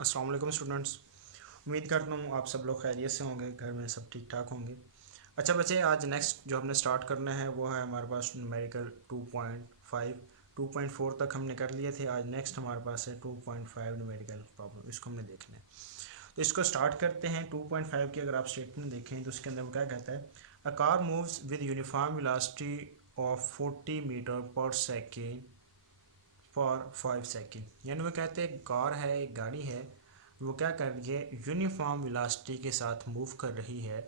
अस्सलाम वालेकुम स्टूडेंट्स। उम्मीद करता हूँ आप सब लोग खैरियत से होंगे, घर में सब ठीक ठाक होंगे। अच्छा बच्चे, आज नेक्स्ट जो हमने स्टार्ट करना है वो है हमारे पास न्यूमेरिकल 2.5। 2.4 तक हमने कर लिए थे। आज नेक्स्ट हमारे पास है 2.5 न्यूमेरिकल प्रॉब्लम, इसको हमने देखना है। तो इसको स्टार्ट करते हैं। 2.5 की अगर आप स्टेटमेंट देखें तो उसके अंदर वो क्या कहता है, a car moves with uniform velocity of 40 metre per second for 5 second. यानी वो कहते हैं कार है, एक गाड़ी है, वो क्या कर रही है, यूनिफॉर्म वेलोसिटी के साथ मूव कर रही है।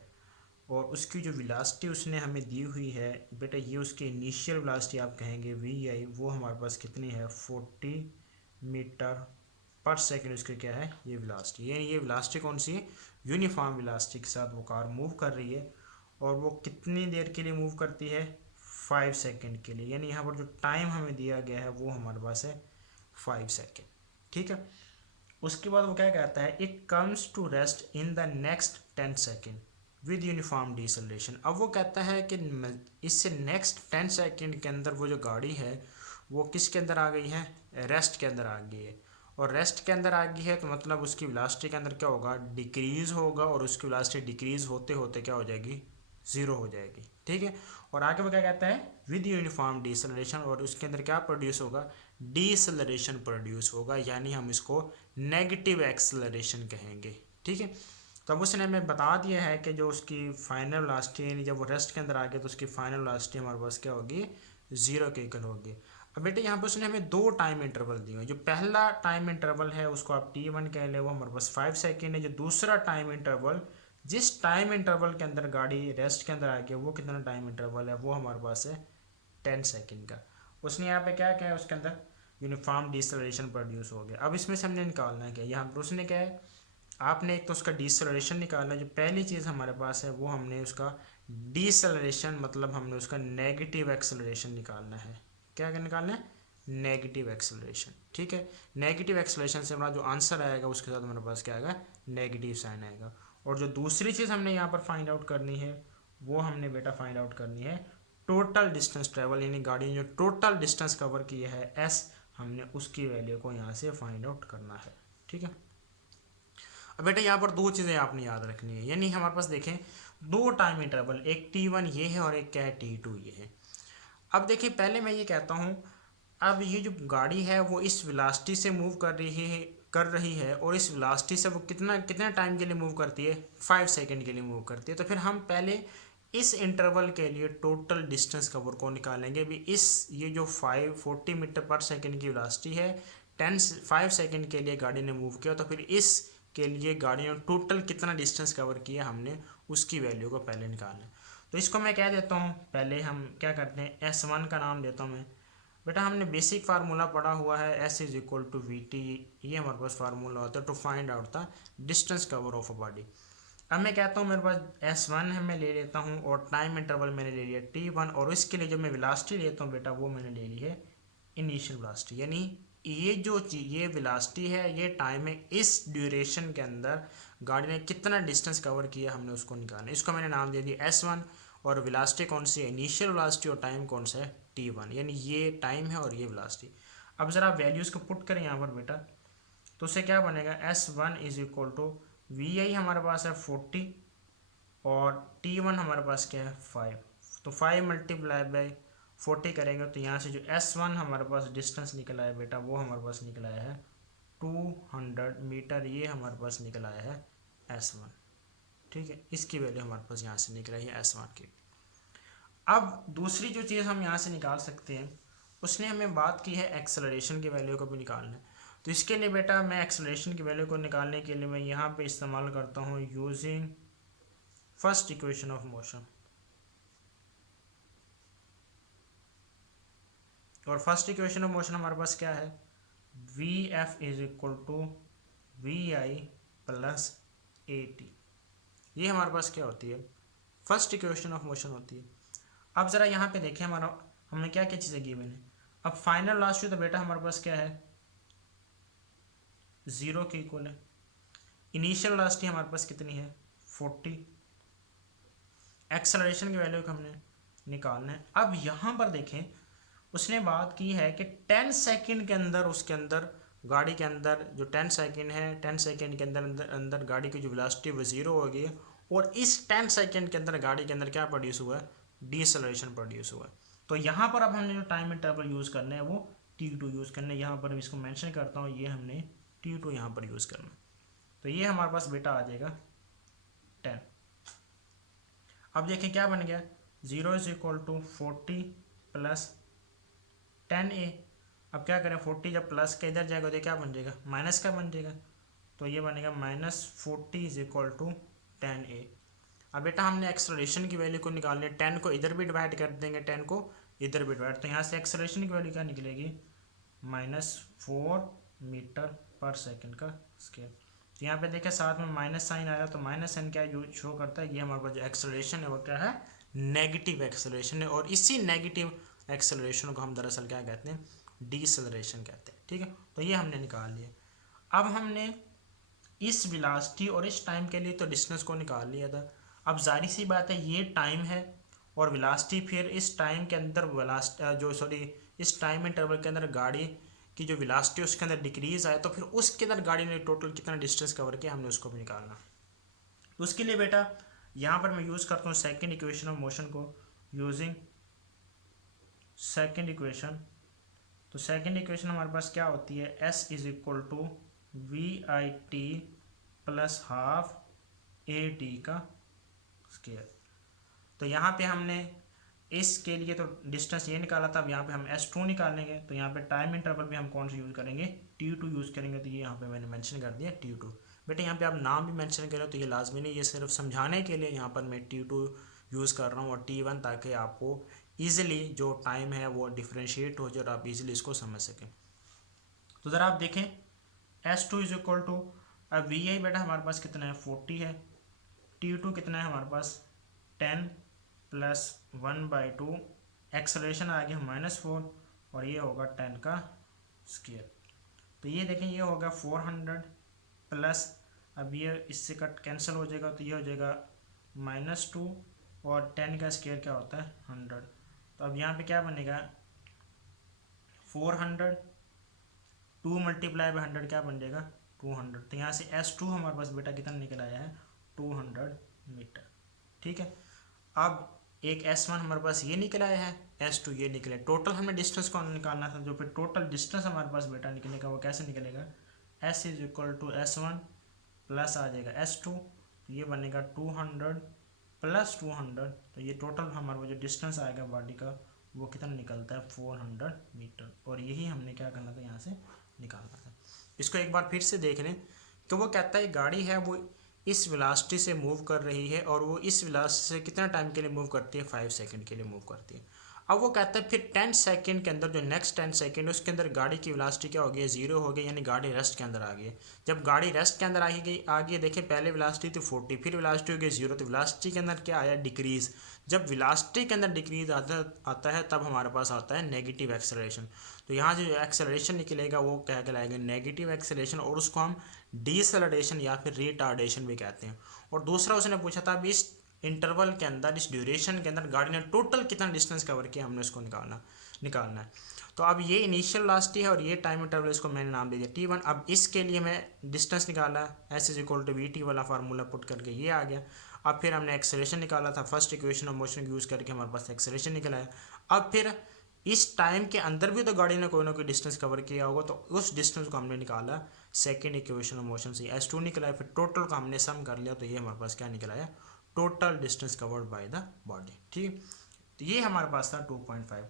और उसकी जो वेलोसिटी उसने हमें दी हुई है बेटा, ये उसकी इनिशियल वेलोसिटी आप कहेंगे वी आई, वो हमारे पास कितनी है 40 मीटर पर सेकेंड। उसकी क्या है ये वेलोसिटी, यानी ये वेलोसिटी कौन सी है, यूनिफॉर्म वेलोसिटी के साथ वो कार मूव कर रही है। और वो कितनी देर के लिए मूव करती है, 5 सेकेंड के लिए। यानी यहाँ पर जो टाइम हमें दिया गया है वो हमारे पास है 5 सेकेंड। ठीक है। उसके बाद वो क्या कहता है, it comes to rest in the next 10 second with uniform deceleration. अब वो कहता है कि इससे नेक्स्ट 10 सेकेंड के अंदर वो जो गाड़ी है वो किसके अंदर आ गई है, रेस्ट के अंदर आ गई है। और रेस्ट के अंदर आ गई है तो मतलब उसकी वेलोसिटी के अंदर क्या होगा, डिक्रीज होगा। और उसकी वेलोसिटी डिक्रीज होते होते क्या हो जाएगी, ज़ीरो हो जाएगी। ठीक है। और आगे वो क्या कहता है, विद यूनिफॉर्म डिसलरेशन, और उसके अंदर क्या प्रोड्यूस होगा, डिसलरेशन प्रोड्यूस होगा। यानी हम इसको नेगेटिव एक्सलरेशन कहेंगे। ठीक है। तो अब उसने हमें बता दिया है कि जो उसकी फाइनल वेलोसिटी, यानी जब वो रेस्ट के अंदर आ गया तो उसकी फाइनल वेलोसिटी हमारे पास क्या होगी, ज़ीरो के इक्वल होगी। अब बेटे यहाँ पे उसने हमें दो टाइम इंटरवल दिए हैं। जो पहला टाइम इंटरवल है उसको आप T1 कह ले, वो हमारे पास 5 सेकेंड है। जो दूसरा टाइम इंटरवल, जिस टाइम इंटरवल के अंदर गाड़ी रेस्ट के अंदर आ गई, वो कितना टाइम इंटरवल है, वो हमारे पास है 10 सेकेंड का। उसने यहाँ पे क्या क्या है, उसके अंदर यूनिफॉर्म डिसलरेशन प्रोड्यूस हो गया। अब इसमें से हमने निकालना है क्या, यहाँ पर उसने क्या है, आपने एक तो उसका डिसलरेशन निकालना है। जो पहली चीज़ हमारे पास है वो हमने उसका डिसलरेशन, मतलब हमने उसका नेगेटिव एक्सलरेशन निकालना है। क्या निकालना है, नेगेटिव एक्सलरेशन। ठीक है। नेगेटिव एक्सलरेशन से हमारा जो आंसर आएगा उसके साथ हमारे पास क्या आएगा, नेगेटिव साइन आएगा। और जो दूसरी चीज़ हमने यहाँ पर फाइंड आउट करनी है वो हमने बेटा फाइंड आउट करनी है टोटल डिस्टेंस ट्रेवल, यानी गाड़ी ने जो टोटल डिस्टेंस कवर किया है एस, हमने उसकी वैल्यू को यहाँ से फाइंड आउट करना है। ठीक है। अब बेटा यहाँ पर दो चीज़ें आपने याद रखनी है। यानी हमारे पास देखें दो टाइम इंटरवल, एक T1 ये है और एक क्या है T2 ये है। अब देखिए पहले मैं ये कहता हूँ, अब ये जो गाड़ी है वो इस वेलोसिटी से मूव कर रही है और इस वेलोसिटी से वो कितना कितना टाइम के लिए मूव करती है, 5 सेकेंड के लिए मूव करती है। तो फिर हम पहले इस इंटरवल के लिए टोटल डिस्टेंस कवर को निकालेंगे भी। इस ये जो 40 मीटर पर सेकेंड की वेलोसिटी है, 5 सेकेंड के लिए गाड़ी ने मूव किया, तो फिर इस के लिए गाड़ी ने टोटल कितना डिस्टेंस कवर किया हमने उसकी वैल्यू को पहले निकालना है। तो इसको मैं क्या देता हूँ, पहले हम क्या करते हैं, S1 का नाम देता हूँ मैं। बेटा हमने बेसिक फार्मूला पढ़ा हुआ है, S is equal to V T, ये हमारे पास फार्मूला होता है to find out the distance cover of a body. अब मैं कहता हूँ मेरे पास S1 है, मैं ले लेता हूँ, और टाइम इंटरवल मैंने ले लिया T1, और इसके लिए जो मैं वेलोसिटी लेता हूँ बेटा वो मैंने ले ली है इनिशियल वेलोसिटी। यानी ये जो ये वेलोसिटी है, ये टाइम है, इस ड्यूरेशन के अंदर गाड़ी ने कितना डिस्टेंस कवर किया हमने उसको निकालना। इसको मैंने नाम दे दिया S1, और वेलोसिटी कौन सी है, इनिशियल वेलोसिटी, और टाइम कौन सा है T1, यानी ये टाइम है और ये वेलोसिटी। अब ज़रा वैल्यूज़ को पुट करें यहाँ पर बेटा, तो उससे क्या बनेगा, S1 is equal to V I हमारे पास है 40, और T1 हमारे पास क्या है 5। तो 5 मल्टीप्लाई बाई 40 करेंगे तो यहाँ से जो S1 हमारे पास डिस्टेंस निकला है बेटा वो हमारे पास निकल आया है 200 मीटर, ये हमारे पास निकल आया है S1। ठीक है, इसकी वैल्यू हमारे पास यहाँ से निकल आई है S1 की। अब दूसरी जो चीज़ हम यहाँ से निकाल सकते हैं, उसने हमें बात की है एक्सेलरेशन की वैल्यू को भी निकालना है। तो इसके लिए बेटा मैं एक्सेलरेशन की वैल्यू को निकालने के लिए मैं यहाँ पे इस्तेमाल करता हूँ using first equation of motion. और फर्स्ट इक्वेशन ऑफ मोशन हमारे पास क्या है, V F is equal to V I plus A T. ये हमारे पास क्या होती है, फर्स्ट इक्वेशन ऑफ मोशन होती है। अब ज़रा यहाँ पे देखें हमारा हमने क्या क्या चीज़ें गिवन है। अब फाइनल लास्ट तो बेटा हमारे पास क्या है, ज़ीरो के इक्वल है। इनिशियल लास्ट हमारे पास कितनी है 40। एक्सेलरेशन की वैल्यू को हमने निकालना है। अब यहाँ पर देखें उसने बात की है कि 10 सेकेंड के अंदर उसके अंदर गाड़ी के अंदर जो 10 सेकंड है, 10 सेकंड के अंदर अंदर गाड़ी की जो वेलोसिटी वो 0 होगी, और इस 10 सेकंड के अंदर गाड़ी के अंदर क्या प्रोड्यूस हुआ है, डीसेलरेशन प्रोड्यूस हुआ है। तो यहाँ पर अब हमने जो टाइम इंटरवल यूज़ करना है वो t2 यूज़ करना है। यहाँ पर मैं इसको मेंशन करता हूँ, ये हमने t2 यहाँ पर यूज़ करना है। तो ये हमारे पास बेटा आ जाएगा 10। अब देखें क्या बन गया, 0 is equal to 40 plus 10a। अब क्या करें, 40 जब प्लस का इधर जाएगा तो क्या बन जाएगा, माइनस का बन जाएगा। तो ये बनेगा -40 इज इक्वल टू 10a। अब बेटा हमने एक्सेलरेशन की वैल्यू को निकालनी है, 10 को इधर भी डिवाइड कर देंगे, 10 को इधर भी डिवाइड, तो यहाँ से एक्सेलरेशन की वैल्यू क्या निकलेगी, -4 मीटर पर सेकंड का स्केयर। तो यहाँ पे देखें साथ में माइनस साइन आया, तो माइनस साइन क्या शो करता है, ये हमारे पास जो एक्सेलरेशन है वो क्या है, नेगेटिव एक्सेलरेशन है। और इसी नेगेटिव एक्सेलरेशन को हम दरअसल क्या कहते हैं, डीसेलरेशन कहते हैं। ठीक है, तो ये हमने निकाल लिया। अब हमने इस वेलोसिटी और इस टाइम के लिए तो डिस्टेंस को निकाल लिया था। अब जाहिर सी बात है ये टाइम है और वेलोसिटी, फिर इस टाइम के अंदर इस टाइम इंटरवल के अंदर गाड़ी की जो वेलोसिटी उसके अंदर डिक्रीज आया, तो फिर उसके अंदर गाड़ी ने टोटल कितना डिस्टेंस कवर किया, हमने उसको भी निकालना। तो उसके लिए बेटा यहाँ पर मैं यूज़ करता हूँ सेकेंड इक्वेशन ऑफ मोशन को, यूजिंग सेकेंड इक्वेशन। तो सेकेंड इक्वेशन हमारे पास क्या होती है, s is equal to VIT plus half AT का स्केयर। तो यहाँ पे हमने इसके लिए तो डिस्टेंस ये निकाला था, अब यहाँ पे हम S2 निकालेंगे। तो यहाँ पे टाइम इंटरवल भी हम कौन सा यूज़ करेंगे, T2 यूज़ करेंगे। तो ये यहाँ पे मैंने मेंशन कर दिया T2। बेटे यहाँ पे आप नाम भी मेंशन करें तो ये लाजमी नहीं, ये सिर्फ समझाने के लिए यहाँ पर मैं T2 यूज़ कर रहा हूँ और T1, ताकि आपको ईजिली जो टाइम है वो डिफ्रेंशिएट हो जाए और आप इजीली इसको समझ सकें। तो ज़रा आप देखें S2 इज इक्वल टू, अब VI बेटा हमारे पास कितना है, 40 है। T2 कितना है हमारे पास, 10 प्लस 1/2, एक्सेलरेशन आ गया -4, और ये होगा 10 का स्क्वायर। तो ये देखें ये होगा 400 प्लस, अब ये इससे कट कैंसिल हो जाएगा, तो ये हो जाएगा -2, और 10 का स्क्वायर क्या होता है, 100। तो अब यहाँ पे क्या बनेगा, 400, 2 मल्टीप्लाई बाई 100 क्या बन जाएगा, 200। तो यहाँ से S2 हमारे पास बेटा कितना निकल आया है, 200 मीटर। ठीक है, अब एक S1 हमारे पास ये निकल आया है, S2 ये निकले। टोटल हमें डिस्टेंस को निकालना था, जो फिर टोटल डिस्टेंस हमारे पास बेटा निकलेगा वो कैसे निकलेगा, S is equal to S1 plus आ जाएगा S2, तो ये बनेगा 200 प्लस 200। तो ये टोटल हमारा जो डिस्टेंस आएगा बॉडी का वो कितना निकलता है, 400 मीटर। और यही हमने क्या करना था, यहाँ से निकालना था। इसको एक बार फिर से देख लें। तो वो कहता है गाड़ी है वो इस वेलोसिटी से मूव कर रही है, और वो इस वेलोसिटी से कितना टाइम के लिए मूव करती है, 5 सेकंड के लिए मूव करती है। अब वो कहता है फिर 10 सेकंड के अंदर जो नेक्स्ट 10 सेकंड उसके अंदर गाड़ी की वेलोसिटी क्या हो गई है, 0 हो गई, यानी गाड़ी रेस्ट के अंदर आ गई है। जब गाड़ी रेस्ट के अंदर आ गई देखिए पहले वेलोसिटी थी 40, फिर वेलोसिटी हो गई 0, तो वेलोसिटी के अंदर क्या आया, डिक्रीज। जब वेलोसिटी के अंदर डिक्रीज आता है तब हमारे पास आता है नेगेटिव एक्सेलरेशन। तो यहाँ से जो एक्सेलरेशन निकलेगा वो क्या कहलाएगा, नेगेटिव एक्सेलरेशन, और उसको हम डीसेलरेशन या फिर रिटार्डेशन भी कहते हैं। और दूसरा उसने पूछा था अब इस इंटरवल के अंदर, इस ड्यूरेशन के अंदर गाड़ी ने टोटल कितना डिस्टेंस कवर किया, हमने उसको निकालना है। तो अब ये इनिशियल वेलोसिटी है और ये टाइम इंटरवल, इसको मैंने नाम दे दिया T1। अब इसके लिए मैं डिस्टेंस निकाला, S is equal to VT वाला फार्मूला पुट करके ये आ गया। अब फिर हमने एक्सेलरेशन निकाला था, first equation of motion use करके हमारे पास एक्सेलरेशन निकला है। अब फिर इस टाइम के अंदर भी तो गाड़ी ने कोई ना कोई डिस्टेंस कवर किया होगा, तो उस डिस्टेंस को हमने निकाला सेकेंड इक्वेशन ऑफ मोशन से, S2 निकला है। फिर टोटल को हमने सम कर लिया, तो ये हमारे पास क्या निकला है, total distance covered by the body. ठीक, तो ये हमारे पास था 2.5।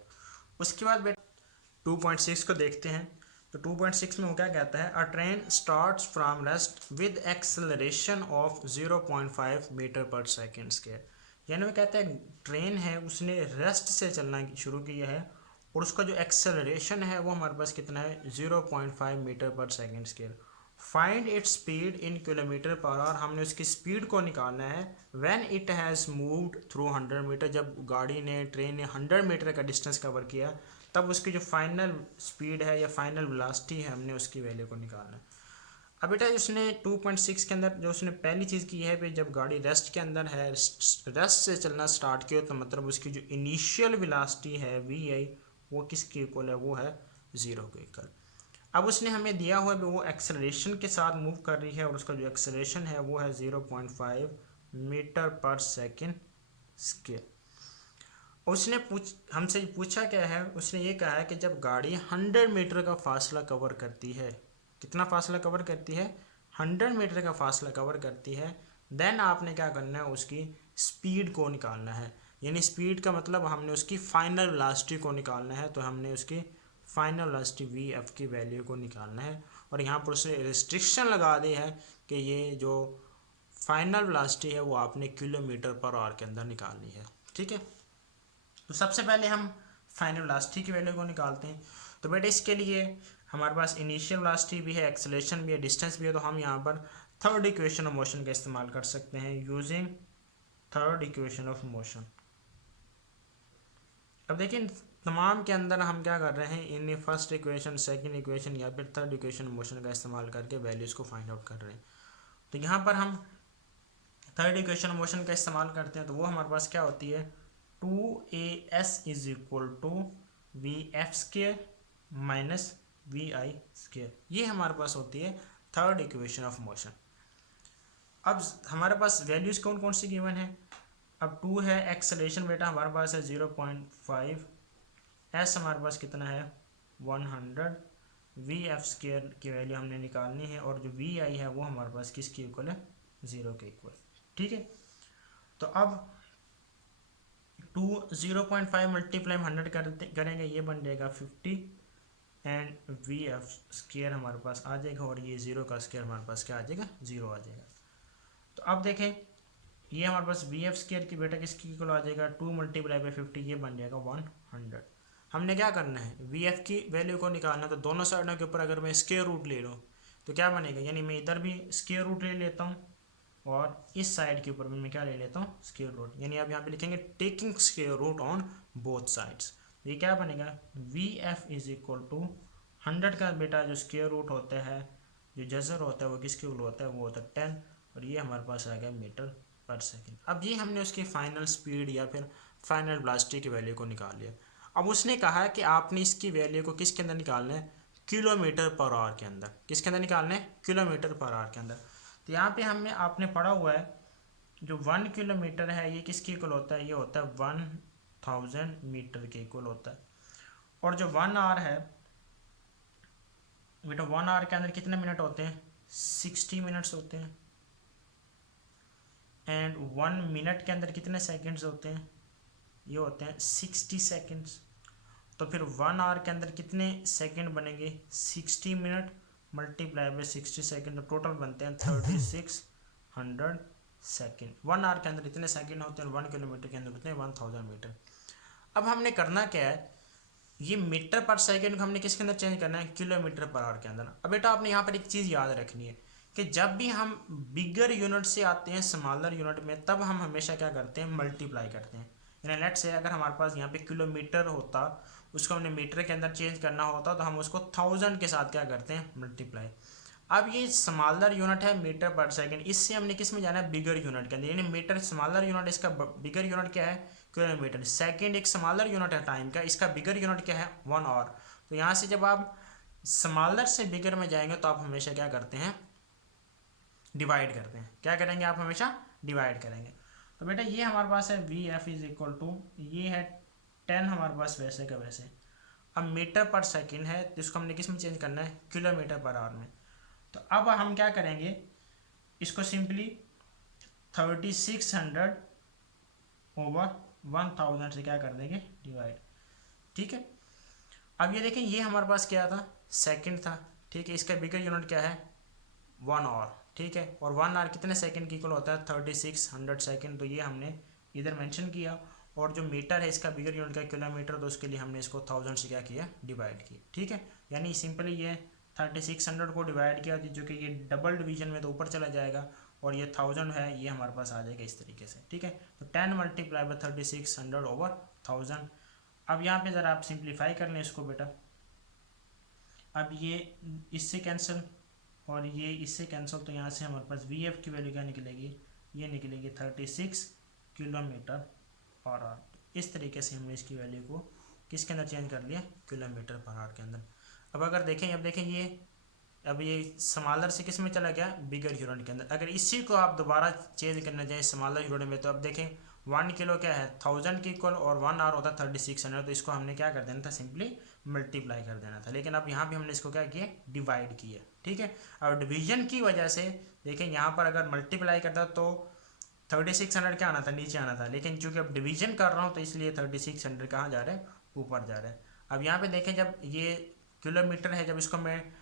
उसके बाद बेटा 2.6 को देखते हैं। तो 2.6 में वो क्या कहता है, a train starts from rest with acceleration of 0.5 metre per second square. यानी वो कहता है ट्रेन है उसने रेस्ट से चलना शुरू किया है, और उसका जो एक्सेलरेशन है वो हमारे पास कितना है, 0.5 metre per second square. Find its speed in kilometre per hour, हमने उसकी स्पीड को निकालना है। When it has moved through 100 metre, जब गाड़ी ने, ट्रेन ने 100 मीटर का डिस्टेंस कवर किया, तब उसकी जो फाइनल स्पीड है या फाइनल वेलोसिटी है, हमने उसकी वैल्यू को निकालना है। अब बेटा उसने 2.6 के अंदर जो उसने पहली चीज़ की है कि जब गाड़ी रेस्ट के अंदर है, रेस्ट से चलना स्टार्ट किया, तो मतलब उसकी जो इनिशियल वेलोसिटी है VI वो किसके इक्वल है, वो है 0 के इक्वल। अब उसने हमें दिया हुआ है वो एक्सेलरेशन के साथ मूव कर रही है और उसका जो एक्सेलरेशन है वो है 0.5 मीटर पर सेकेंड स्क्वायर। उसने हमसे पूछा क्या है, उसने ये कहा है कि जब गाड़ी 100 मीटर का फासला कवर करती है, कितना फासला कवर करती है, 100 मीटर का फासला कवर करती है, देन आपने क्या करना है, उसकी स्पीड को निकालना है। यानी स्पीड का मतलब हमने उसकी फाइनल वेलोसिटी को निकालना है, तो हमने उसकी फाइनल वेलोसिटी वी एफ की वैल्यू को निकालना है। और यहाँ पर उसने रिस्ट्रिक्शन लगा दी है कि ये जो फाइनल वेलोसिटी है वो आपने किलोमीटर पर आवर के अंदर निकालनी है। ठीक है, तो सबसे पहले हम फाइनल वेलोसिटी की वैल्यू को निकालते हैं। तो बेटा इसके लिए हमारे पास इनिशियल वेलोसिटी भी है, एक्सेलरेशन भी है, डिस्टेंस भी है, तो हम यहाँ पर थर्ड इक्वेशन ऑफ मोशन का इस्तेमाल कर सकते हैं, using third equation of motion. अब देखिए तमाम के अंदर हम क्या कर रहे हैं, in first equation, second equation या फिर थर्ड इक्वेशन मोशन का इस्तेमाल करके वैल्यूज़ को फाइंड आउट कर रहे हैं। तो यहाँ पर हम थर्ड इक्वेशन मोशन का इस्तेमाल करते हैं, तो वो हमारे पास क्या होती है, 2as is equal to V F square minus V I square. ये हमारे पास होती है थर्ड इक्वेशन ऑफ मोशन। अब हमारे पास वैल्यूज़ कौन कौन सी गिवन है, अब 2 है, एक्सेलरेशन बेटा हमारे पास है 0.5, एस हमारे पास कितना है 100, वी एफ स्केयर की वैल्यू हमने निकालनी है, और जो वी आई है वो हमारे पास किसकी इक्वल है, 0 के इक्वल। ठीक है, तो अब 0.5 मल्टीप्लाई 100 करेंगे, ये बन जाएगा 50 एंड वी एफ स्केयर हमारे पास आ जाएगा, और ये 0 का स्केयर हमारे पास क्या आ जाएगा, 0 आ जाएगा। तो अब देखें ये हमारे पास वी एफ स्केयर की बेटा किसकी इक्वल आ जाएगा, 2 मल्टीप्लाई बाई 50, ये बन जाएगा 100। हमने क्या करना है, वी एफ की वैल्यू को निकालना है, तो दोनों साइडों के ऊपर अगर मैं स्क्वायर रूट ले लूँ तो क्या बनेगा, यानी मैं इधर भी स्क्वायर रूट ले लेता हूँ और इस साइड के ऊपर भी मैं क्या ले लेता हूँ, स्क्वायर रूट। यानी अब यहाँ पे लिखेंगे taking square root on both sides. ये क्या बनेगा, V F is equal to 100 का बेटा जो स्क्वायर रूट होता है, जो जजर होता है वो किसके इक्वल होता है, वो होता है 10, और ये हमारे पास आ गया मीटर पर सेकेंड। अब ये हमने उसकी फाइनल स्पीड या फिर फाइनल वेलोसिटी की वैल्यू को निकाल लिया। अब उसने कहा है कि आपने इसकी वैल्यू को किसके अंदर निकालना है, किलोमीटर पर आवर के अंदर। किसके अंदर निकालना है, किलोमीटर पर आवर के अंदर। तो यहाँ पे हमें आपने पढ़ा हुआ है जो 1 किलोमीटर है ये किसके इक्वल होता है, ये होता है 1000 मीटर के इक्वल होता है। और जो 1 आवर है बेटा, 1 आवर के अंदर कितने मिनट होते हैं, 60 मिनट्स होते हैं। एंड 1 मिनट के अंदर कितने सेकंड्स होते हैं, ये होते हैं 60 सेकंड्स। तो फिर 1 आवर के अंदर कितने सेकंड बनेंगे, 60 मिनट मल्टीप्लाई बाई 60 सेकंड, तो टोटल बनते हैं 3600 सेकंड। 1 आवर के अंदर इतने सेकंड होते हैं, 1 किलोमीटर के अंदर कितने, 1000 मीटर। अब हमने करना क्या है, ये मीटर पर सेकंड को हमने किसके अंदर चेंज करना है, किलोमीटर पर आवर के अंदर। अब बेटा आपने यहाँ पर एक चीज़ याद रखनी है कि जब भी हम बिगर यूनिट से आते हैं स्मॉलर यूनिट में, तब हम हमेशा क्या करते हैं, मल्टीप्लाई करते हैं। यानी लेट से अगर हमारे पास यहाँ पे किलोमीटर होता, उसको हमने मीटर के अंदर चेंज करना होता, तो हम उसको 1000 के साथ क्या करते हैं, मल्टीप्लाई। अब ये स्मॉलर यूनिट है मीटर पर सेकंड, इससे हमने किस में जाना है, बिगर यूनिट के अंदर। यानी मीटर स्मॉलर यूनिट, इसका बिगर यूनिट क्या है, किलोमीटर। सेकंड एक स्मॉलर यूनिट है टाइम का, इसका बिगर यूनिट क्या है, 1 आवर। तो यहाँ से जब आप स्मॉलर से बिगर में जाएंगे तो आप हमेशा क्या करते हैं, डिवाइड करते हैं। क्या करेंगे, आप हमेशा डिवाइड करेंगे। तो बेटा ये हमारे पास है V F is equal to, ये है 10 हमारे पास वैसे का वैसे। अब मीटर पर सेकंड है तो इसको हमने किस में चेंज करना है, किलोमीटर पर आवर में। तो अब हम क्या करेंगे, इसको सिंपली 3600 ओवर 1000 से क्या कर देंगे, डिवाइड। ठीक है, अब ये देखें ये हमारे पास क्या था, सेकंड था। ठीक है, इसका बिगर यूनिट क्या है, 1 आवर। ठीक है, और 1 आवर कितने सेकंड की इक्वल होता है, 3600 सेकंड। तो ये हमने इधर मेंशन किया। और जो मीटर है इसका बिगर यूनिट का किलोमीटर, तो उसके लिए हमने इसको 1000 से क्या किया, डिवाइड किया। ठीक है, यानी सिंपली ये 3600 को डिवाइड किया, जो कि ये डबल डिवीजन में तो ऊपर चला जाएगा, और ये 1000 है ये हमारे पास आ जाएगा इस तरीके से। ठीक है, तो 10 मल्टीप्लाई बाई 3600 ओवर 1000। अब यहाँ पे ज़रा आप सिंप्लीफाई कर लें इसको बेटा। अब ये इससे कैंसिल और ये इससे कैंसिल, तो यहाँ से हमारे पास वी एफ की वैल्यू क्या निकलेगी, ये निकलेगी 36 किलोमीटर पर आवर। इस तरीके से हमने इसकी वैल्यू को किसके अंदर चेंज कर लिया, किलोमीटर पर आवर के अंदर। अब अगर देखें, अब देखें ये, अब ये स्मॉलर से किस में चला गया, बिगर यूनिट के अंदर। अगर इसी को आप दोबारा चेंज करना चाहें स्मॉलर यूनिट में, तो अब देखें 1 किलो क्या है 1000 के इक्वल, और 1 आवर होता है 3600, तो इसको हमने क्या कर देना था, सिंपली मल्टीप्लाई कर देना था। लेकिन अब यहाँ भी हमने इसको क्या किया, डिवाइड किया, ठीक है। अब डिवीजन की वजह से देखें यहाँ पर अगर मल्टीप्लाई करता तो 3600 क्या आना था, नीचे आना था, लेकिन चूंकि अब डिवीजन कर रहा हूँ तो इसलिए 3600 कहाँ जा रहा है, ऊपर जा रहा है। अब यहाँ पे देखें जब ये किलोमीटर है, जब इसको मैं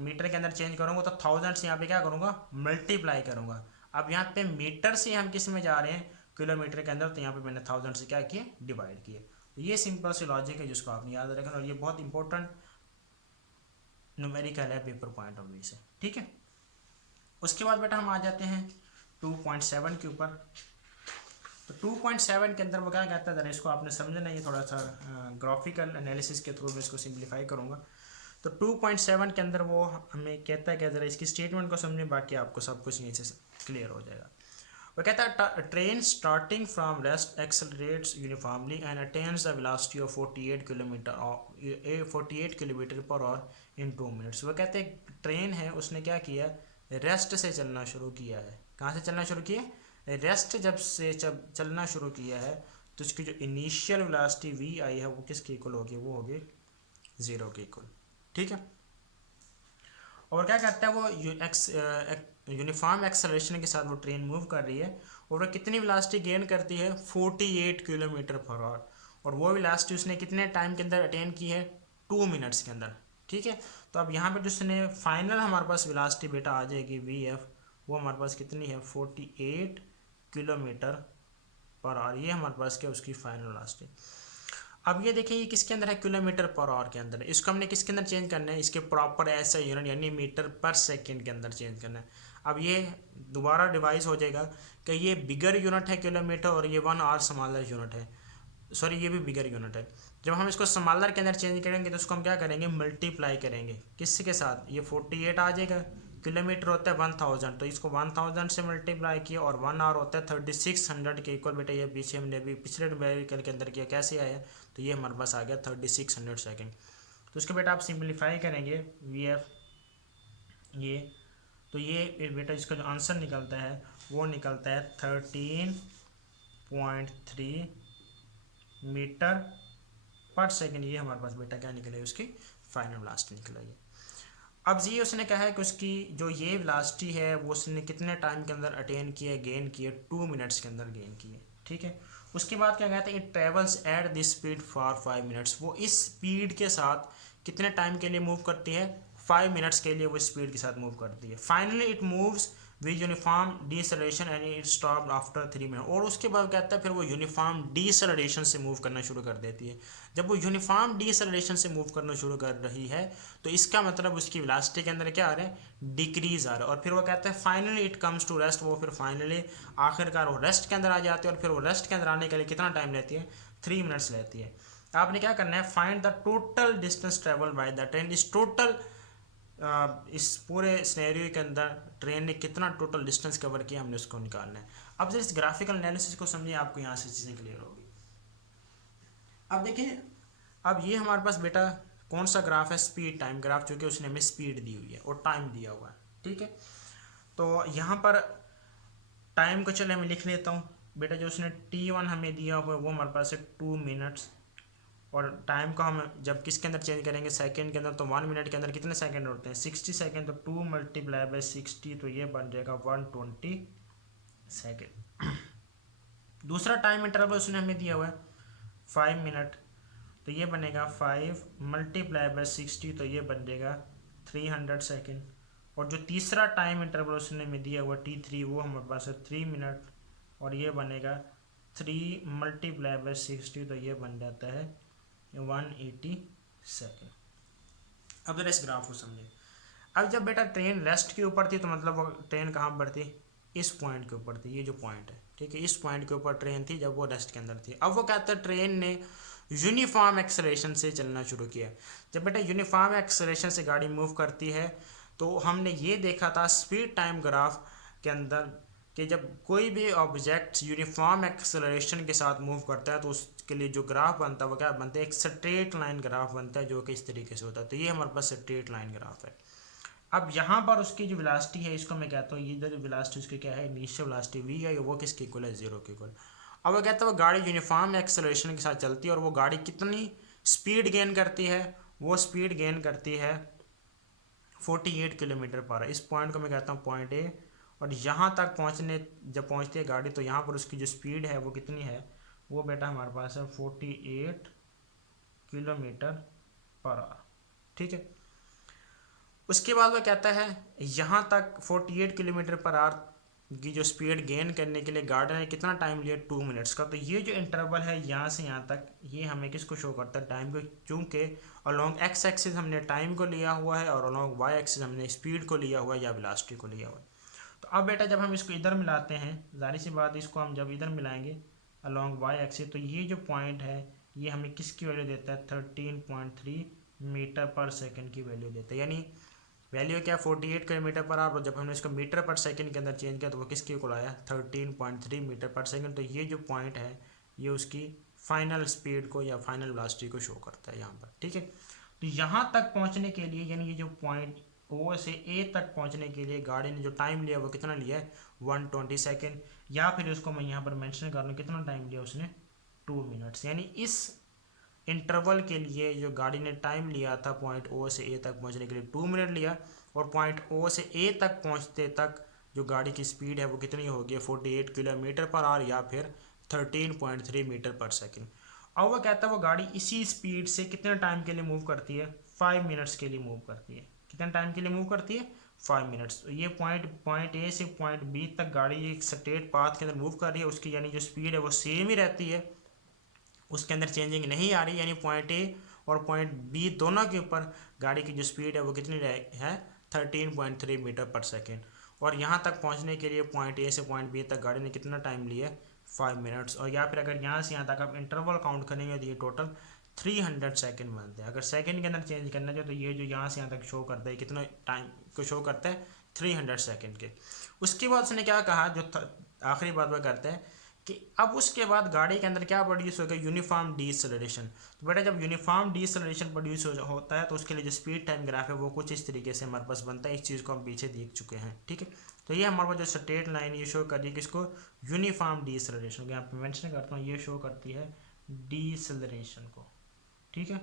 मीटर के अंदर चेंज करूँगा तो 1000 से यहाँ पे क्या करूँगा, मल्टीप्लाई करूँगा। अब यहाँ पे मीटर से हम किस में जा रहे हैं, किलोमीटर के अंदर, तो यहाँ पे मैंने 1000 से क्या किया, डिवाइड किया। तो ये सिंपल सी लॉजिक है जिसको आपने याद रखना, और ये बहुत इंपॉर्टेंट न्यूमेरिकल है पेपर पॉइंट ऑफ व्यू से, ठीक है। उसके बाद बेटा हम आ जाते हैं 2.7 के ऊपर। तो 2.7 के अंदर वो क्या कहता है, जरा इसको आपने समझना, ये थोड़ा सा ग्राफिकल एनालिसिस के थ्रू मैं इसको सिंप्लीफाई करूँगा। तो 2.7 के अंदर वो हमें कहता है कि ज़रा इसकी स्टेटमेंट को समझें, बाकी आपको सब कुछ यहीं से क्लियर हो जाएगा। वो कहता है train starting from rest accelerates uniformly and attains the velocity of 48 kilometre per our in 2 minutes. वो कहते हैं ट्रेन है उसने क्या किया, रेस्ट से चलना शुरू किया है। कहाँ से चलना शुरू किया, रेस्ट जब चलना शुरू किया है, तो इसकी जो इनिशियल वेलोसिटी v आई है वो किसके इक्वल होगी, वो होगी 0 के इक्वल, ठीक है। और क्या करता है वो यूनिफॉर्म एक्सेलरेशन के साथ वो ट्रेन मूव कर रही है, और वो कितनी वेलोसिटी गेन करती है, 48 किलोमीटर पर आवर, और वो वेलोसिटी उसने कितने टाइम के अंदर अटेन की है, 2 मिनट्स के अंदर, ठीक है। तो अब यहाँ पर जो उसने फाइनल हमारे पास वेलोसिटी बेटा आ जाएगी वी वो हमारे पास कितनी है, 48 किलोमीटर पर आवर, ये हमारे पास क्या उसकी फाइनल वेलोसिटी। अब ये देखिए ये किसके अंदर है, किलोमीटर पर आवर के अंदर है। इसको हमने किसके अंदर चेंज करना है, इसके प्रॉपर ऐसा यूनिट यानी मीटर पर सेकंड के अंदर चेंज करना है। अब ये दोबारा डिवाइस हो जाएगा कि ये बिगर यूनिट है किलोमीटर, और ये 1 आवर स्मॉलर यूनिट है, सॉरी ये भी बिगर यूनिट है। जब हम इसको स्मॉलर के अंदर चेंज करेंगे तो उसको हम क्या करेंगे, मल्टीप्लाई करेंगे किसके साथ, ये 48 आ जाएगा, किलोमीटर होता है 1000, तो इसको 1000 से मल्टीप्लाई किया, और 1 आवर होता है 3600 के इक्वल। बेटा ये पीछे हमने अभी पिछले न्यूमेरिकल के अंदर किया, कैसे आया, तो ये हमारे पास आ गया 3600 सेकेंड। तो उसके बेटा आप सिंप्लीफाई करेंगे वी ये, तो ये बेटा इसका जो आंसर निकलता है वो निकलता है 13.3 मीटर पर सेकेंड। ये हमारे पास बेटा क्या निकलेगी, उसकी फाइनल वेलोसिटी निकलेगी। अब ये उसने कहा है कि उसकी जो ये वेलोसिटी है वो उसने कितने टाइम के अंदर अटेन किया, गेन किए, 2 मिनट्स के अंदर गेन किए, ठीक है। उसके बाद क्या कहते हैं, it travels at this speed for 5 minutes. वो इस स्पीड के साथ कितने टाइम के लिए मूव करती है, 5 मिनट्स के लिए वो स्पीड के साथ मूव करती है। Finally it moves with uniform deceleration and it stop after 3 minute. और उसके बाद कहता है फिर वो यूनिफॉर्म डीसेलरेशन से मूव करना शुरू कर देती है। जब वो यूनिफॉर्म डीसेलरेशन से मूव करना शुरू कर रही है तो इसका मतलब उसकी वेलोसिटी के अंदर क्या आ रहा है, डिक्रीज आ रहा है। और फिर वो कहता है finally it comes to rest. वो फिर फाइनली आखिरकार वो रेस्ट के अंदर आ जाती है, और फिर वो रेस्ट के अंदर आने के लिए कितना टाइम लेती है, 3 मिनट्स लेती है। आपने क्या करना है, find the total distance travel by the train. इस टोटल इस पूरे स्नेरियो के अंदर ट्रेन ने कितना टोटल डिस्टेंस कवर किया, हमने उसको निकालना है। अब जब इस ग्राफिकल एनालिसिस को समझिए, आपको यहाँ से चीज़ें क्लियर होगी। अब देखिए, अब ये हमारे पास बेटा कौन सा ग्राफ है, स्पीड टाइम ग्राफ, जो कि उसने हमें स्पीड दी हुई है और टाइम दिया हुआ है, ठीक है। तो यहाँ पर टाइम को चले मैं लिख लेता हूँ बेटा। जो उसने T1 हमें दिया हुआ है वो हमारे पास है 2 मिनट्स, और टाइम को हम जब किसके अंदर चेंज करेंगे, सेकंड के अंदर, तो 1 मिनट के अंदर कितने सेकंड होते हैं, 60 सेकंड। तो 2 मल्टीप्लाई बाई 60, तो ये बन जाएगा 120 सेकंड। दूसरा टाइम इंटरवल उसने हमें दिया हुआ है 5 मिनट, तो ये बनेगा 5 मल्टीप्लाई बाई 60, तो ये बन जाएगा 300 सेकंड। और जो तीसरा टाइम इंटरवल उसने हमें दिया हुआ T3, वो हमारे पास है 3 मिनट, और ये बनेगा 3 मल्टीप्लाई बाई 60, तो ये बन जाता है 180 सेकेंड। अब जरा इस ग्राफ को समझिए। अब जब बेटा ट्रेन रेस्ट के ऊपर थी, तो मतलब वो ट्रेन कहाँ पर थी, इस पॉइंट के ऊपर थी, ये जो पॉइंट है, ठीक है, इस पॉइंट के ऊपर ट्रेन थी जब वो रेस्ट के अंदर थी। अब वो कहता है ट्रेन ने यूनिफॉर्म एक्सेलरेशन से चलना शुरू किया। जब बेटा यूनिफॉर्म एक्सेलरेशन से गाड़ी मूव करती है, तो हमने ये देखा था स्पीड टाइम ग्राफ के अंदर कि जब कोई भी ऑब्जेक्ट यूनिफॉर्म एक्सेलरेशन के साथ मूव करता है तो उसके लिए जो ग्राफ बनता है वो क्या बनता है, एक स्ट्रेट लाइन ग्राफ बनता है जो कि इस तरीके से होता है। तो ये हमारे पास स्ट्रेट लाइन ग्राफ है। अब यहाँ पर उसकी जो वेलोसिटी है इसको मैं कहता हूँ, ये इधर वेलोसिटी उसकी क्या है, इनिशियल वेलोसिटी v है, वो किसके इक्वल है, 0 के इक्वल। अब वो कहता है वो गाड़ी यूनिफॉर्म एक्सेलरेशन के साथ चलती है और वो गाड़ी कितनी स्पीड गेन करती है, वो स्पीड गेन करती है 48 किलोमीटर पर। इस पॉइंट को मैं कहता हूँ पॉइंट ए, और यहाँ तक पहुँचने जब पहुँचती है गाड़ी तो यहाँ पर उसकी जो स्पीड है वो कितनी है, वो बेटा हमारे पास है 48 किलोमीटर पर आवर। ठीक है, उसके बाद वो कहता है यहाँ तक 48 किलोमीटर पर आवर की जो स्पीड गेन करने के लिए गाड़ी ने कितना टाइम लिया, 2 मिनट्स का। तो ये जो इंटरवल है यहाँ से यहाँ तक, ये हमें किसको शो करता है, टाइम को, क्योंकि अलोंग एक्स एक्सिस हमने टाइम को लिया हुआ है और अलोंग वाई एक्सिस हमने स्पीड को लिया हुआ है या वेलोसिटी को लिया हुआ है। तो अब बेटा जब हम इसको इधर मिलाते हैं, जाहिर सी बात इसको हम जब इधर मिलाएंगे अलोंग वाई एक्सिस, तो ये जो पॉइंट है ये हमें किसकी वैल्यू देता है, 13.3 मीटर पर सेकेंड की वैल्यू देता है। यानी वैल्यू क्या, 48 किलोमीटर पर आवर। जब हमने इसको मीटर पर सेकंड के अंदर चेंज किया तो वो किसके इक्वल आया, 13.3 मीटर पर सेकंड। तो ये जो पॉइंट है ये उसकी फाइनल स्पीड को या फाइनल वेलोसिटी को शो करता है यहाँ पर। ठीक है, तो यहाँ तक पहुँचने के लिए, यानी ये जो पॉइंट ओ से ए तक पहुँचने के लिए गाड़ी ने जो टाइम लिया वो कितना लिया है, 120 सेकेंड, या फिर उसको मैं यहाँ पर मेंशन कर लूँ कितना टाइम लिया उसने, 2 मिनट्स। यानी इस इंटरवल के लिए जो गाड़ी ने टाइम लिया था पॉइंट ओ से ए तक पहुंचने के लिए 2 मिनट लिया, और पॉइंट ओ से ए तक पहुंचते तक जो गाड़ी की स्पीड है वो कितनी होगी, 48 किलोमीटर पर आवर या फिर 13.3 मीटर पर सेकंड। अब वो कहता है वो गाड़ी इसी स्पीड से कितने टाइम के लिए मूव करती है, 5 मिनट्स के लिए मूव करती है। कितने टाइम के लिए मूव करती है, 5 मिनट्स। तो ये पॉइंट ए से पॉइंट बी तक गाड़ी एक स्ट्रेट पाथ के अंदर मूव कर रही है, उसकी यानी जो स्पीड है वो सेम ही रहती है, उसके अंदर चेंजिंग नहीं आ रही। यानी पॉइंट ए और पॉइंट बी दोनों के ऊपर गाड़ी की जो स्पीड है वो कितनी है, 13.3 मीटर पर सेकेंड। और यहाँ तक पहुँचने के लिए पॉइंट ए से पॉइंट बी तक गाड़ी ने कितना टाइम लिया, 5 मिनट्स। और या फिर अगर यहाँ से यहाँ तक आप इंटरवल काउंट करेंगे तो ये टोटल 300 सेकेंड बनते हैं। अगर सेकेंड के अंदर चेंज करना चाहिए तो ये जो यहाँ से यहाँ तक शो करता है कितना टाइम को शो करता है, 300 सेकेंड के। उसके बाद उसने क्या कहा, जो आखिरी बात वह करता है कि अब उसके बाद गाड़ी के अंदर क्या प्रोड्यूस होगा, यूनिफॉर्म डीसेलरेशन। तो बेटा जब यूनिफॉर्म डीसेलरेशन प्रोड्यूस होता है तो उसके लिए जो स्पीड टाइम ग्राफ है वो कुछ इस तरीके से हमारे पास बनता है। इस चीज़ को हम पीछे देख चुके हैं। ठीक है, तो ये हमारे पास जो स्ट्रेट लाइन ये शो कर रही है किसको, यूनिफॉर्म डीसेलरेशन। यहाँ पे मेंशन करता हूँ, ये शो करती है डीसेलरेशन को। ठीक है,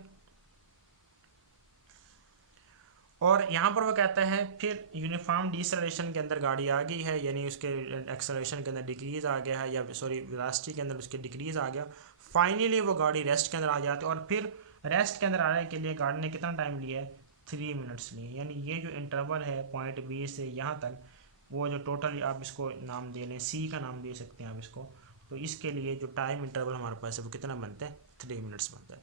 और यहाँ पर वो कहता है फिर यूनिफॉर्म डीसेलरेशन के अंदर गाड़ी आ गई है, यानी उसके एक्सेलरेशन के अंदर डिक्रीज आ गया है, या सॉरी वेलोसिटी के अंदर उसके डिक्रीज आ गया। फाइनली वो गाड़ी रेस्ट के अंदर आ जाती है, और फिर रेस्ट के अंदर आने के लिए गाड़ी ने कितना टाइम लिया है, 3 मिनट्स लिए। यानी ये जो इंटरवल है पॉइंट बी से यहाँ तक, वो जो टोटल आप इसको नाम दे लें, सी का नाम दे सकते हैं आप इसको, तो इसके लिए जो टाइम इंटरवल हमारे पास है वो कितना बनता है, 3 मिनट्स बनता है।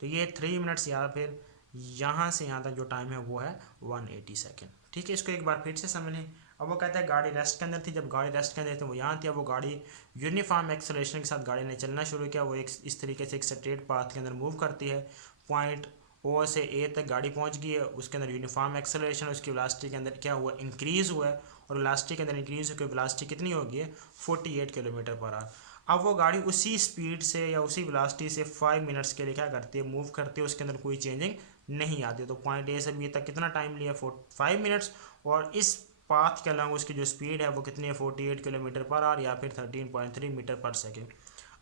तो ये 3 मिनट्स या फिर यहाँ से यहाँ तक जो टाइम है वो है 180 सेकेंड। ठीक है, इसको एक बार फिर से समझ लें। अब वो कहता है गाड़ी रेस्ट के अंदर थी, जब गाड़ी रेस्ट के अंदर थी वो यहाँ थी, अब वो गाड़ी यूनिफॉर्म एक्सेलरेशन के साथ गाड़ी ने चलना शुरू किया। वो एक इस तरीके से एक स्ट्रेट पाथ के अंदर मूव करती है, पॉइंट ओ से ए तक गाड़ी पहुँच गई है, उसके अंदर यूनिफॉर्म एक्सेलरेशन, उसकी वेलोसिटी के अंदर क्या हुआ, इंक्रीज़ हुआ है, और वेलोसिटी के अंदर इंक्रीज़ होकर वेलोसिटी कितनी होगी है, 48 किलोमीटर पर आवर। अब वो गाड़ी उसी स्पीड से या उसी वेलोसिटी से 5 मिनट्स के लिए क्या करती है, मूव करती है, उसके अंदर कोई चेंजिंग नहीं आती। तो पॉइंट ए से बी तक कितना टाइम लिया, 5 मिनट्स, और इस पाथ के अलॉन्ग उसकी जो स्पीड है वो कितनी है, 48 किलोमीटर पर आवर या फिर 13.3 मीटर पर सेकेंड।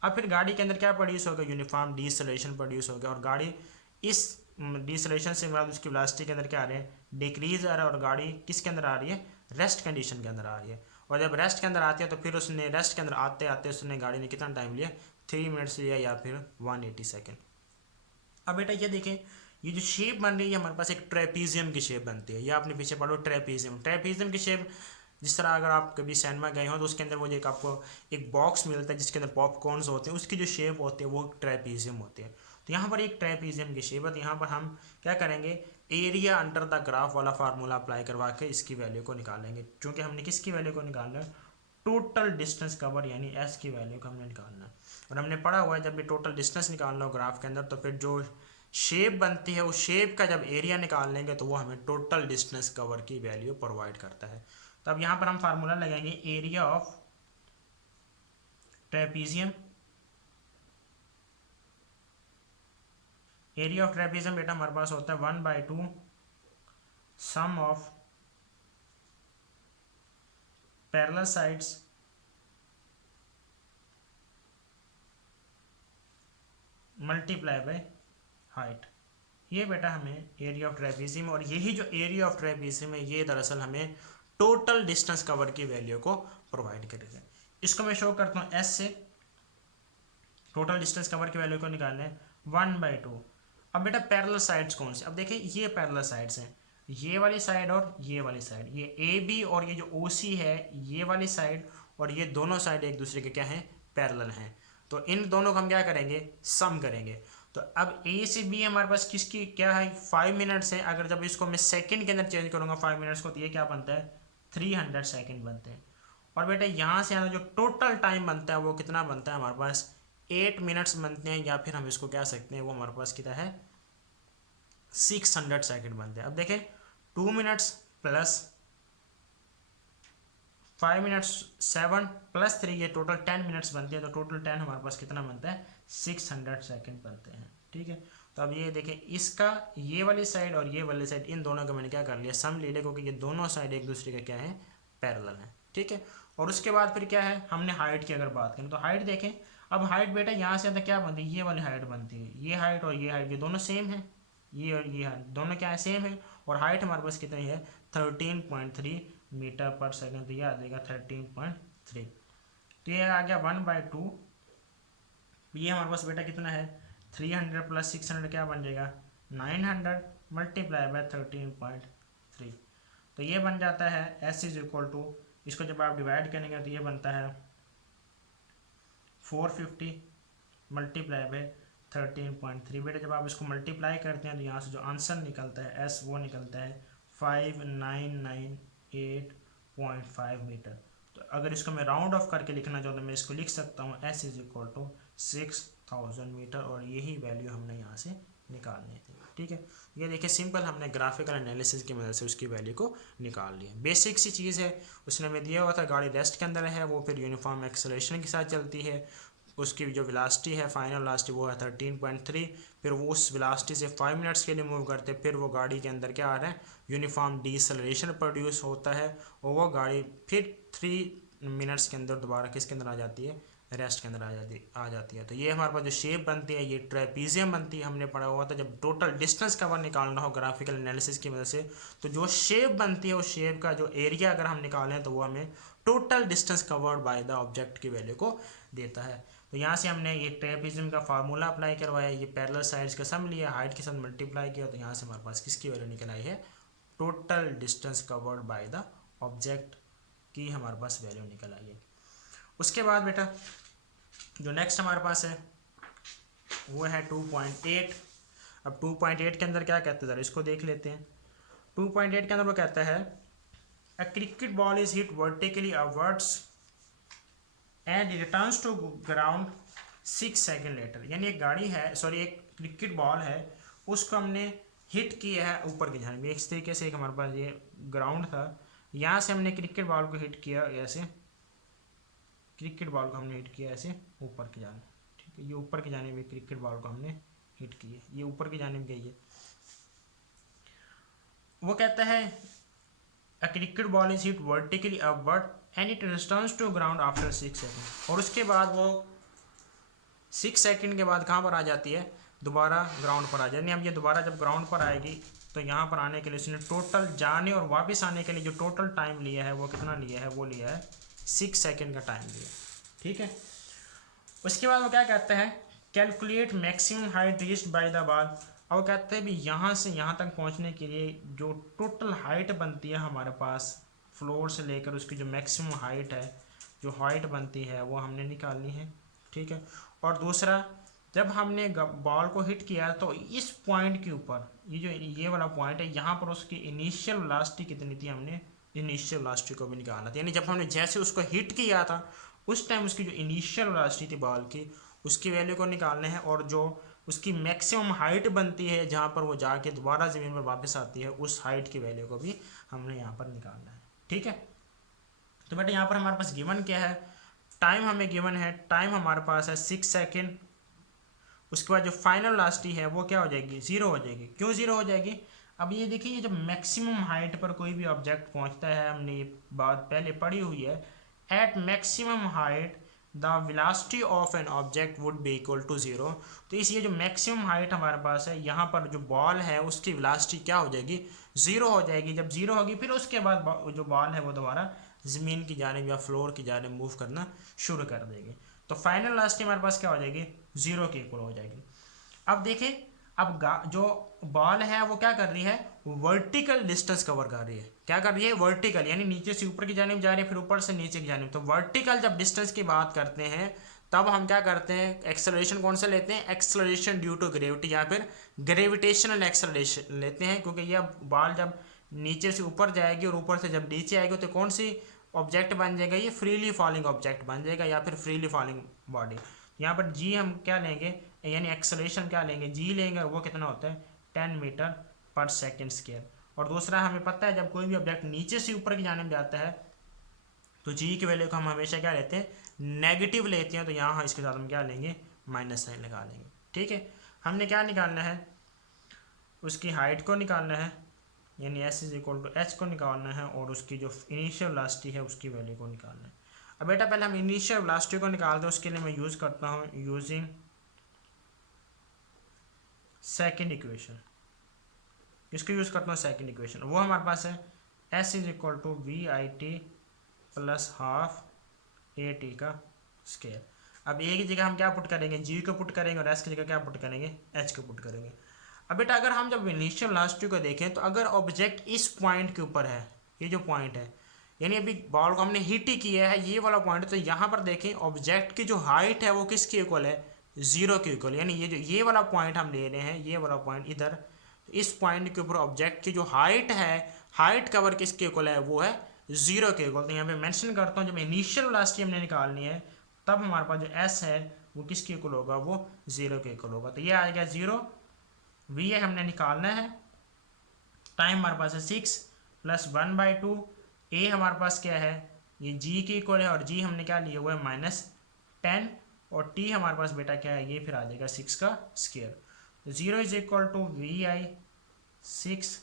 अब फिर गाड़ी के अंदर क्या प्रोड्यूस होगा, यूनिफॉर्म डीसेलरेशन प्रोड्यूस होगा, और गाड़ी इस डीसेलरेशन से बाद उसकी वेलोसिटी के अंदर क्या आ रहे हैं, डिक्रीज आ रहा है, और गाड़ी किसके अंदर आ रही है, रेस्ट कंडीशन के अंदर आ रही है। और जब रेस्ट के अंदर आती है तो फिर उसने रेस्ट के अंदर आते आते उसने गाड़ी ने कितना टाइम लिया, 3 मिनट्स लिया या फिर 180 सेकेंड। अब बेटा ये देखें, ये जो शेप बन रही है हमारे पास एक ट्रेपीजियम की शेप बनती है। ये आपने पीछे पढ़ो ट्रेपीजियम की शेप। जिस तरह अगर आप कभी सिनेमा गए हो तो उसके अंदर वो एक आपको एक बॉक्स मिलता है जिसके अंदर पॉपकॉर्न्स होते हैं, उसकी जो शेप होती है वो ट्रेपीजियम होती है। तो यहाँ पर एक ट्रेपीजियम की शेप है, तो यहाँ पर हम क्या करेंगे, एरिया अंडर द ग्राफ वाला फार्मूला अप्लाई करवा के इसकी वैल्यू को निकालेंगे। क्योंकि हमने किसकी वैल्यू को निकालना है, टोटल डिस्टेंस कवर यानी एस की वैल्यू को हमने निकालना है। और हमने पढ़ा हुआ है जब भी टोटल डिस्टेंस निकालना हो ग्राफ के अंदर तो फिर जो शेप बनती है उस शेप का जब एरिया निकाल लेंगे तो वो हमें टोटल डिस्टेंस कवर की वैल्यू प्रोवाइड करता है। तो अब यहाँ पर हम फार्मूला लगाएंगे, area of trapezium area of trapezium बेटा हमारे पास होता है 1/2 sum of parallel sides multiply by height. ये बेटा हमें एरिया ऑफ ट्रेपेजियम, और यही जो एरिया ऑफ ट्रेपेजियम है ये दरअसल हमें टोटल डिस्टेंस कवर की वैल्यू को प्रोवाइड करेगा। इसको मैं शो करता हूँ एस से, टोटल डिस्टेंस कवर की वैल्यू को निकालना है 1/2। अब बेटा पैरेलल साइड्स कौन से, अब देखिए ये पैरेलल साइड्स हैं, ये वाली साइड और ये वाली साइड, ये ए बी और ये जो ओ सी है ये वाली साइड, और ये दोनों साइड एक दूसरे के क्या हैं, पैरेलल हैं। तो इन दोनों को हम क्या करेंगे, सम करेंगे। तो अब ए से बी हमारे पास किसकी क्या है, 5 मिनट्स है। अगर जब इसको मैं सेकंड के अंदर चेंज करूंगा 5 मिनट्स को, तो ये क्या बनता है, 300 सेकंड बनते हैं। और बेटा यहाँ से जो टोटल टाइम बनता है वो कितना बनता है हमारे पास, 8 मिनट्स बनते हैं, या फिर हम इसको कह सकते हैं वो हमारे पास कितना है, 600 सेकंड बनते हैं। अब देखें 2 मिनट्स प्लस 5 मिनट्स 7 प्लस 3, ये टोटल 10 मिनट्स बनते हैं। तो टोटल 10 हमारे पास कितना बनता है, 600 सेकंड बनते हैं। ठीक है, तो अब ये देखें इसका ये वाली साइड और ये वाली साइड, इन दोनों का मैंने क्या कर लिया, सम ले लिया, क्योंकि ये दोनों साइड एक दूसरे का क्या है, पैरेलल है। ठीक है, और उसके बाद फिर क्या है, हमने हाइट की अगर बात करें तो हाइट देखें। अब हाइट बेटा यहाँ से क्या बनती है, ये वाली हाइट बनती है, ये हाइट और ये हाइट ये दोनों सेम है, ये और ये हाइट दोनों क्या है, सेम है। और हाइट हमारे पास कितनी है, 13.3 मीटर पर सेकेंड, तो ये आ जाएगा 13.3। तो ये आ गया 1/2। ये हमारे पास बेटा कितना है, 300 प्लस 600 क्या बन जाएगा, 900 मल्टीप्लाई बाय 13.3। तो ये बन जाता है एस इज इक्वल टू, इसको जब आप डिवाइड करेंगे तो ये बनता है 450 मल्टीप्लाई बाय 13.3। बेटा जब आप इसको मल्टीप्लाई करते हैं तो यहाँ से जो आंसर निकलता है एस वो निकलता है 5998.5 मीटर। तो अगर इसको मैं राउंड ऑफ करके लिखना चाहूँ तो मैं इसको लिख सकता हूँ S is equal to 6000 metre, और यही वैल्यू हमने यहाँ से निकालनी थी। ठीक है, ये देखिए सिंपल हमने ग्राफिकल एनालिसिस की मदद से उसकी वैल्यू को निकाल लिया। बेसिक सी चीज़ है, उसने हमें दिया हुआ था गाड़ी रेस्ट के अंदर है, वो फिर यूनिफॉर्म एक्सेलरेशन के साथ चलती है, उसकी जो वेलोसिटी है फाइनल वेलोसिटी वो है 13.3, फिर वो उस वेलोसिटी से 5 मिनट्स के लिए मूव करते, फिर वो गाड़ी के अंदर क्या आ रहा है, यूनिफॉर्म डिसेलरेशन प्रोड्यूस होता है, और वो गाड़ी फिर 3 मिनट्स के अंदर दोबारा किसके अंदर आ जाती है, रेस्ट के अंदर आ जाती है। तो ये हमारे पास जो शेप बनती है ये ट्रेपीजियम बनती है। हमने पढ़ा हुआ था जब टोटल डिस्टेंस कवर निकालना हो ग्राफिकल एनालिसिस की मदद से, तो जो शेप बनती है उस शेप का जो एरिया अगर हम निकालें तो वो हमें total distance covered by the object की वैल्यू को देता है। तो यहाँ से हमने ये ट्रेपीजियम का फार्मूला अप्लाई करवाया, ये पैरेलल साइड्स का सम लिया, हाइट के साथ मल्टीप्लाई किया, तो यहाँ से हमारे पास किसकी वैल्यू निकल आई है, total distance covered by the object की हमारे पास वैल्यू निकल आई है। उसके बाद बेटा जो नेक्स्ट हमारे पास है वो है 2.8। अब 2.8 के अंदर क्या कहते हैं, ज़रा इसको देख लेते हैं। 2.8 के अंदर वो कहता है a cricket ball is hit vertically upwards and returns to ground 6 second later. यानी एक गाड़ी है, सॉरी एक क्रिकेट बॉल है, उसको हमने हिट किया है ऊपर की जानिब। इस तरीके से एक हमारे पास ये ग्राउंड था, यहाँ से हमने क्रिकेट बॉल को हिट किया, ऐसे क्रिकेट बॉल को हमने हिट किया ऐसे ऊपर की जानिब। ठीक है, ये ऊपर की जानिब क्रिकेट बॉल को हमने हिट किया, ये ऊपर की जानिब गई है। वो कहता है a cricket ball is hit vertically upward and it returns to ground after 6 second. और उसके बाद वो 6 सेकेंड के बाद कहाँ पर आ जाती है, दोबारा ग्राउंड पर आ जाए। यानी अब ये दोबारा जब ग्राउंड पर आएगी तो यहाँ पर आने के लिए उसने टोटल जाने और वापस आने के लिए जो टोटल टाइम लिया है वो कितना लिया है, वो लिया है 6 सेकेंड का टाइम लिया। ठीक है, उसके बाद वो क्या कहता है calculate maximum height reached by the ball. और वो कहते हैं भी यहाँ से यहाँ तक पहुँचने के लिए जो टोटल हाइट बनती है हमारे पास फ्लोर से लेकर उसकी जो मैक्सिमम हाइट है, जो हाइट बनती है वो हमने निकालनी है। ठीक है, और दूसरा जब हमने बॉल को हिट किया तो इस पॉइंट के ऊपर ये वाला पॉइंट है, यहाँ पर उसकी इनिशियल वेलोसिटी कितनी थी, हमने इनिशियल वेलोसिटी को भी निकालना था। यानी जब हमने जैसे उसको हिट किया था उस टाइम उसकी जो इनिशियल वेलोसिटी थी बॉल की, उसकी वैल्यू को निकालना है, और जो उसकी मैक्सिमम हाइट बनती है जहाँ पर वो जाके दोबारा ज़मीन पर वापस आती है उस हाइट की वैल्यू को भी हमने यहाँ पर निकालना है। ठीक है, तो बेटा यहाँ पर हमारे पास गिवन क्या है, टाइम हमें गिवन है, टाइम हमारे पास है 6 सेकेंड, उसके बाद जो फाइनल वेलोसिटी है वो क्या हो जाएगी, ज़ीरो हो जाएगी। क्यों ज़ीरो हो जाएगी, अब ये देखिए जब मैक्सिमम हाइट पर कोई भी ऑब्जेक्ट पहुंचता है, हमने ये बात पहले पढ़ी हुई है, at maximum height the velocity of an object would be equal to zero. तो इसलिए जो मैक्सिमम हाइट हमारे पास है, यहाँ पर जो बॉल है उसकी वेलोसिटी क्या हो जाएगी, ज़ीरो हो जाएगी। जब ज़ीरो होगी फिर उसके बाद जो बॉल है वो दोबारा ज़मीन की जानिब या फ्लोर की जानिब मूव करना शुरू कर देगी। तो फाइनल वेलोसिटी हमारे पास क्या हो जाएगी, ज़ीरो के इक्वल हो जाएगी। अब देखें, अब जो बॉल है वो क्या कर रही है, वर्टिकल डिस्टेंस कवर कर रही है। क्या कर रही है, वर्टिकल, यानी नीचे से ऊपर की जानिब जा रही है, फिर ऊपर से नीचे की जानिब। तो वर्टिकल जब डिस्टेंस की बात करते हैं तब हम क्या करते हैं, एक्सेलरेशन कौन सा लेते हैं, एक्सेलरेशन ड्यू टू ग्रेविटी या फिर ग्रेविटेशनल एक्सेलरेशन लेते हैं। क्योंकि यह बॉल जब नीचे से ऊपर जाएगी और ऊपर से जब नीचे आएगी तो कौन सी ऑब्जेक्ट बन जाएगा, ये फ्रीली फॉलिंग ऑब्जेक्ट बन जाएगा या फिर फ्रीली फॉलिंग बॉडी। यहाँ पर जी हम क्या लेंगे, यानी एक्सेलरेशन क्या लेंगे, जी लेंगे, और वो कितना होता है 10 मीटर पर सेकेंड स्क्वायर। और दूसरा हमें पता है जब कोई भी ऑब्जेक्ट नीचे से ऊपर की जानिब जाता है तो जी की वैल्यू को हम हमेशा क्या लेते हैं, नेगेटिव लेते हैं। तो यहाँ इसके साथ हम क्या लेंगे, माइनस साइन लगा लेंगे। ठीक है, हमने क्या निकालना है, उसकी हाइट को निकालना है, यानी S is equal to H को निकालना है, और उसकी जो इनिशियल वेलोसिटी है उसकी वैल्यू को निकालना है। अब बेटा पहले हम इनिशियल वेलोसिटी को निकालते हैं, उसके लिए मैं यूज़ करता हूँ यूजिंग सेकेंड इक्वेशन। इसको यूज़ करता हूँ सेकेंड इक्वेशन, वो हमारे पास है S is equal to V I T plus half A T का स्क्वायर। अब ए की जगह हम क्या पुट करेंगे, जी को पुट करेंगे, और एस की जगह क्या पुट करेंगे, एच को पुट करेंगे। अब बेटा अगर हम जब इनिशियल वेलोसिटी को देखें तो अगर ऑब्जेक्ट इस पॉइंट के ऊपर है, ये जो पॉइंट है, यानी अभी बॉल को हमने हिट ही किया है, ये वाला पॉइंट, तो यहाँ पर देखें ऑब्जेक्ट की जो हाइट है वो किसके इक्वल है, ज़ीरो के इक्वल। यानी ये वाला पॉइंट हम ले रहे हैं, ये वाला पॉइंट इधर, इस पॉइंट के ऊपर ऑब्जेक्ट की जो हाइट है, हाइट कवर किसके इक्वल है, वो है ज़ीरो के इक्वल। तो यहाँ पे मेंशन करता हूँ जब इनिशियल वेलोसिटी हमने निकालनी है तब हमारे पास जो एस है वो किसके इक्वल होगा, वो ज़ीरो के इक्वल होगा। तो ये आएगा ज़ीरो, वी ए हमने निकालना है, टाइम हमारे पास है 6 प्लस 1/2, ए हमारे पास क्या है, ये जी के इक्वल है, और जी हमने क्या लिया हुआ है -10, और टी हमारे पास बेटा क्या है, ये फिर आ जाएगा 6 का स्क्वायर। तो 0 इज इक्वल टू वी आई 6,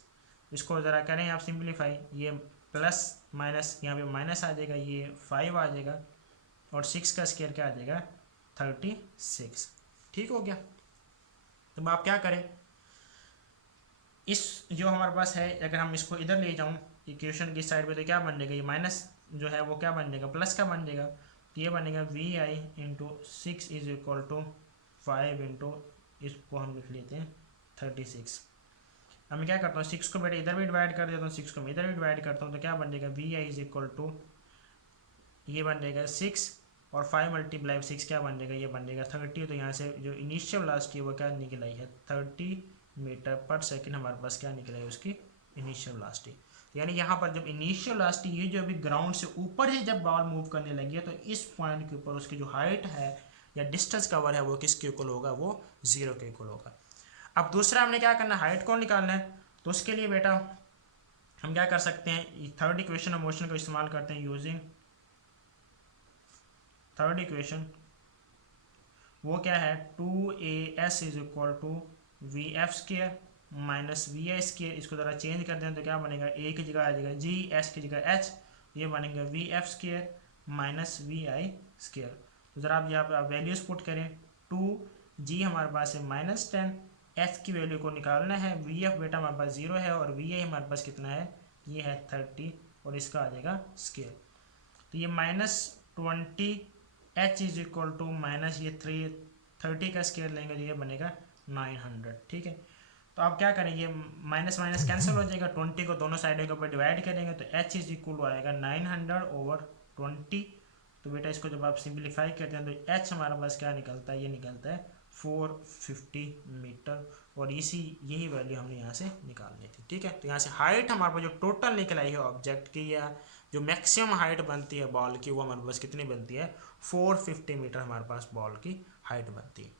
इसको ज़रा करें आप सिंप्लीफाई, ये प्लस माइनस यहाँ पे माइनस आ जाएगा, ये 5 आ जाएगा, और 6 का स्क्वायर क्या आ जाएगा 36। ठीक हो गया। तो आप क्या करें, इस जो हमारे पास है अगर हम इसको इधर ले जाऊँ इक्वेशन की साइड पे तो क्या बन जाएगा, ये माइनस जो है वो क्या बन जाएगा, प्लस का बन जाएगा। तो ये बनेगा V I into 6 is equal to 5 into, इसको हम लिख लेते हैं 36। अब मैं क्या करता हूँ, 6 को बेटा इधर भी डिवाइड कर देता हूँ, 6 को मैं इधर भी डिवाइड करता हूँ, तो क्या बन जाएगा V I is equal to, ये बन जाएगा 6 और 5 मल्टीप्लाई 6 क्या बन जाएगा, ये बन जाएगा 30। तो यहाँ से जो इनिशियल वेलोसिटी है वो क्या निकल आई है, 30 मीटर पर सेकेंड हमारे पास क्या निकल आई उसकी इनिशियल वेलोसिटी। यानी यहाँ पर जब इनिशियल वेलोसिटी ये जो अभी ग्राउंड से ऊपर ही जब बॉल मूव करने लगी है तो इस पॉइंट के ऊपर उसकी जो हाइट है या डिस्टेंस कवर है वो किसके इक्वल होगा, वो ज़ीरो के इक्वल होगा। अब दूसरा हमने क्या करना है, हाइट को निकालना है। तो उसके लिए बेटा हम क्या कर सकते हैं, थर्ड इक्वेशन ऑफ मोशन को इस्तेमाल करते हैं यूजिंग थर्ड इक्वेशन। वो क्या है, 2as is equal to V F square minus V I square. इसको ज़रा चेंज कर दें तो क्या बनेगा, ए की जगह आ जाएगा जी, एस की जगह एच, ये बनेगा V F square minus V I square. तो ज़रा आप यहाँ पर आप वैल्यूज़ पुट करें, 2g हमारे पास है -10, एच की वैल्यू को निकालना है, वी एफ बेटा हमारे पास 0 है, और वी आई हमारे पास कितना है, ये है 30, और इसका आ जाएगा स्क्र। तो ये -20 H is equal to minus ये 30 का स्क्वायर लेंगे तो ये बनेगा 900। ठीक है, तो आप क्या करेंगे, माइनस माइनस कैंसिल हो जाएगा, 20 को दोनों साइडों के ऊपर डिवाइड करेंगे तो एच इज इक्वल आएगा 900/20। तो बेटा इसको जब आप सिंप्लीफाई करते हैं तो एच हमारे पास क्या निकलता है, ये निकलता है 450 मीटर, और यही वैल्यू हमने यहाँ से निकालनी थी। ठीक है, तो यहाँ से हाइट हमारे पास जो टोटल निकल आई है ऑब्जेक्ट की, या जो मैक्सिमम हाइट बनती है बॉल की, वो हमारे पास कितनी बनती है, 450 मीटर हमारे पास बॉल की हाइट बनती है।